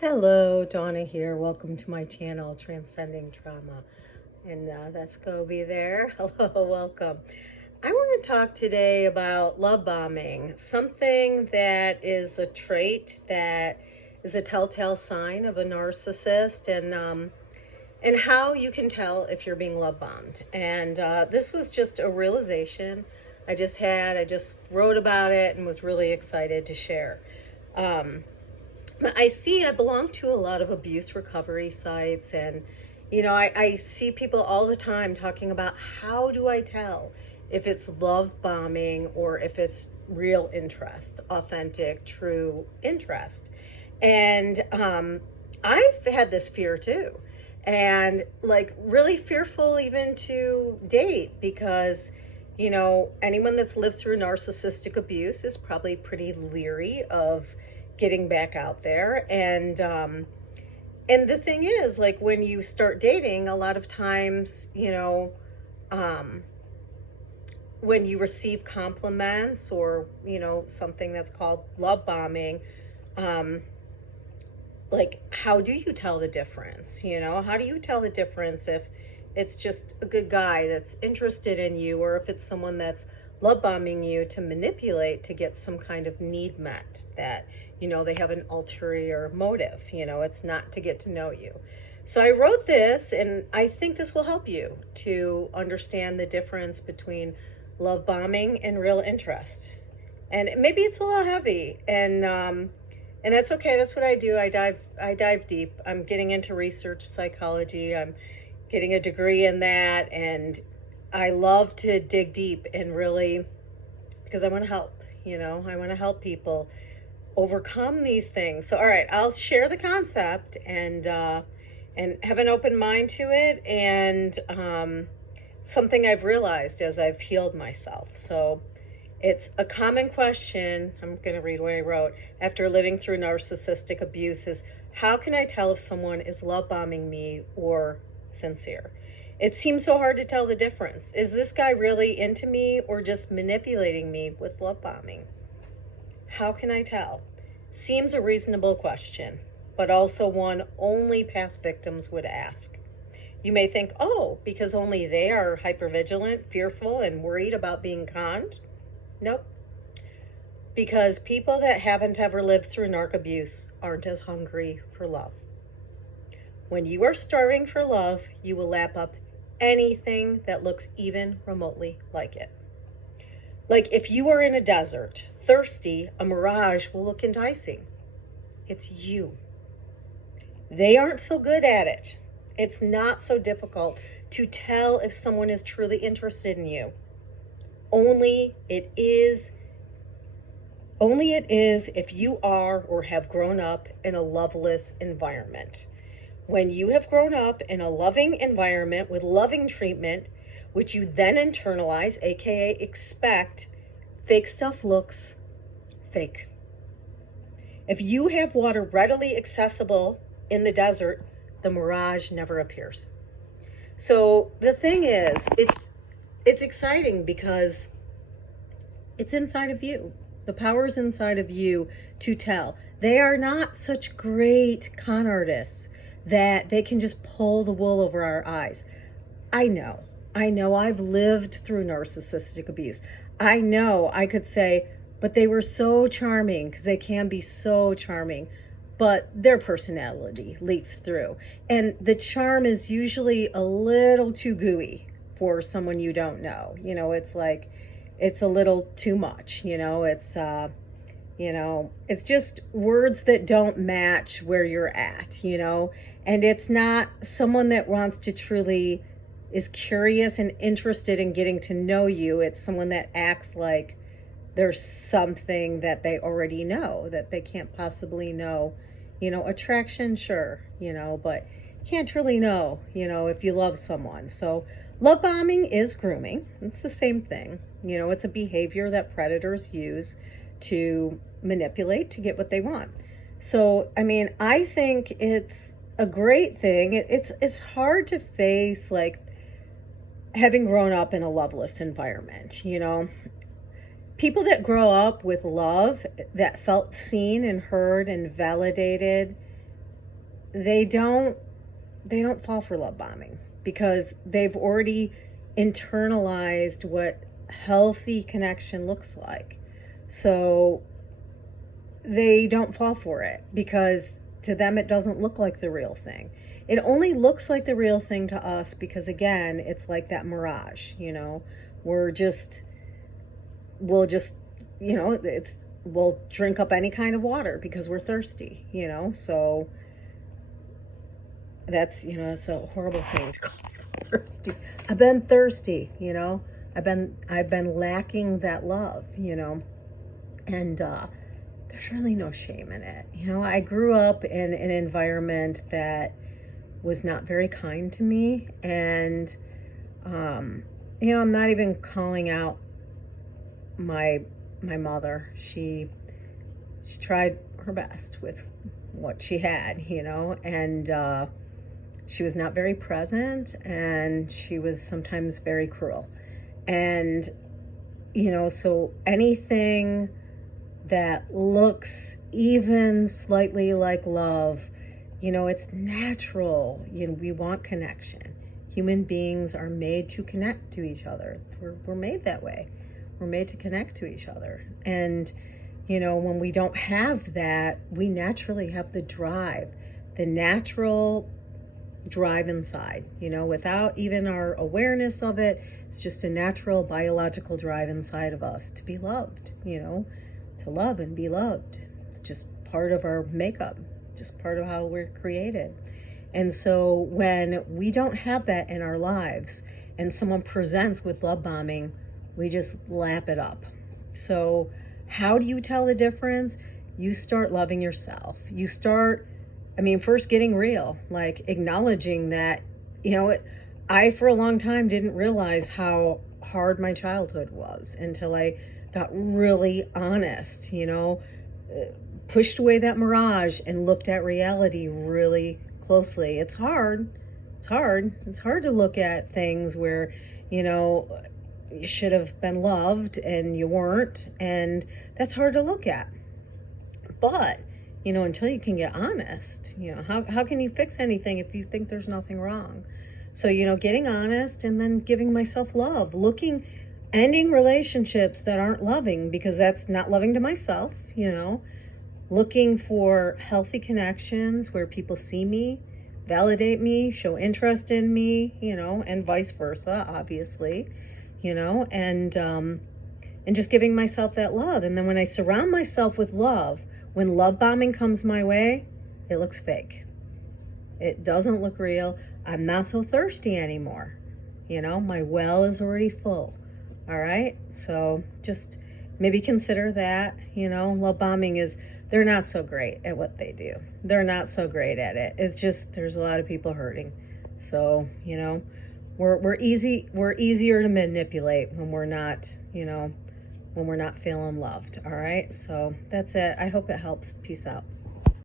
Hello, Donna here. Welcome to my channel, Transcending Trauma. And that's Gobi there. Hello, welcome. I want to talk today about love bombing, something that is a trait that is a telltale sign of a narcissist, and how you can tell if you're being love bombed. And this was just a realization I just had. I just wrote about it and was really excited to share. I belong to a lot of abuse recovery sites, and I see people all the time talking about how do I tell if it's love bombing or if it's real interest, authentic, true interest. And I've had this fear too, and like really fearful even to date because anyone that's lived through narcissistic abuse is probably pretty leery of getting back out there. And the thing is, like, when you start dating, a lot of times, when you receive compliments or something that's called love bombing, like, how do you tell the difference? How do you tell the difference if it's just a good guy that's interested in you, or if it's someone that's love bombing you to manipulate to get some kind of need met, that they have an ulterior motive? It's not to get to know you. So I wrote this, and I think this will help you to understand the difference between love bombing and real interest. And maybe it's a little heavy, and that's okay. That's what I do. I dive deep. I'm getting into research psychology. I'm getting a degree in that, and I love to dig deep and really, because I want to help. I want to help people overcome these things. So, all right, I'll share the concept and have an open mind to it, and something I've realized as I've healed myself. So, it's a common question. I'm going to read what I wrote. After living through narcissistic abuse is, how can I tell if someone is love bombing me or sincere? It seems so hard to tell the difference. Is this guy really into me or just manipulating me with love bombing? How can I tell? Seems a reasonable question, but also one only past victims would ask. You may think, oh, because only they are hypervigilant, fearful, and worried about being conned? Nope. Because people that haven't ever lived through narc abuse aren't as hungry for love. When you are starving for love, you will lap up anything that looks even remotely like it. Like if you are in a desert, thirsty, a mirage will look enticing. It's you. They aren't so good at it. It's not so difficult to tell if someone is truly interested in you. Only it is if you are or have grown up in a loveless environment. When you have grown up in a loving environment with loving treatment, which you then internalize, aka expect, fake stuff looks fake. If you have water readily accessible in the desert, the mirage never appears. So the thing is, it's exciting because it's inside of you. The power's inside of you to tell. They are not such great con artists that they can just pull the wool over our eyes. I know I've lived through narcissistic abuse. I know I could say, but they were so charming, because they can be so charming, but their personality leaks through. And the charm is usually a little too gooey for someone you don't know. It's like, it's a little too much, it's just words that don't match where you're at, and it's not someone that wants to truly is curious and interested in getting to know you. It's someone that acts like there's something that they already know that they can't possibly know. Attraction, sure, but can't really know, if you love someone. So love bombing is grooming. It's the same thing. It's a behavior that predators use to manipulate to get what they want. So, I think it's a great thing. It's hard to face, like, having grown up in a loveless environment, people that grow up with love, that felt seen and heard and validated, they don't fall for love bombing because they've already internalized what healthy connection looks like. So they don't fall for it because to them it doesn't look like the real thing. It only looks like the real thing to us because, again, it's like that mirage, we'll just we'll drink up any kind of water because we're thirsty, so that's a horrible thing to call people thirsty. I've been thirsty, I've been lacking that love, and there's really no shame in it. I grew up in an environment that was not very kind to me, and I'm not even calling out my mother. She tried her best with what she had, and she was not very present, and she was sometimes very cruel. And so anything that looks even slightly like love, it's natural. We want connection. Human beings are made to connect to each other. We're made that way. We're made to connect to each other. And, when we don't have that, we naturally have the natural drive inside, without even our awareness of it. It's just a natural biological drive inside of us to be loved, to love and be loved. It's just part of our makeup, just part of how we're created. And so when we don't have that in our lives and someone presents with love bombing, we just lap it up. So how do you tell the difference? You start loving yourself. You start, first getting real, like acknowledging that, I for a long time didn't realize how hard my childhood was until I got really honest, pushed away that mirage and looked at reality really closely. It's hard. It's hard to look at things where, you should have been loved and you weren't. And that's hard to look at. But, until you can get honest, how can you fix anything if you think there's nothing wrong? So, getting honest and then giving myself love, ending relationships that aren't loving because that's not loving to myself, looking for healthy connections where people see me, validate me, show interest in me, and vice versa, obviously, and just giving myself that love. And then when I surround myself with love, when love bombing comes my way, it looks fake. It doesn't look real. I'm not so thirsty anymore. My well is already full. All right. So just maybe consider that, love bombing they're not so great at what they do. They're not so great at it. It's just, there's a lot of people hurting. So, we're easier to manipulate when we're not, when we're not feeling loved. All right. So that's it. I hope it helps. Peace out.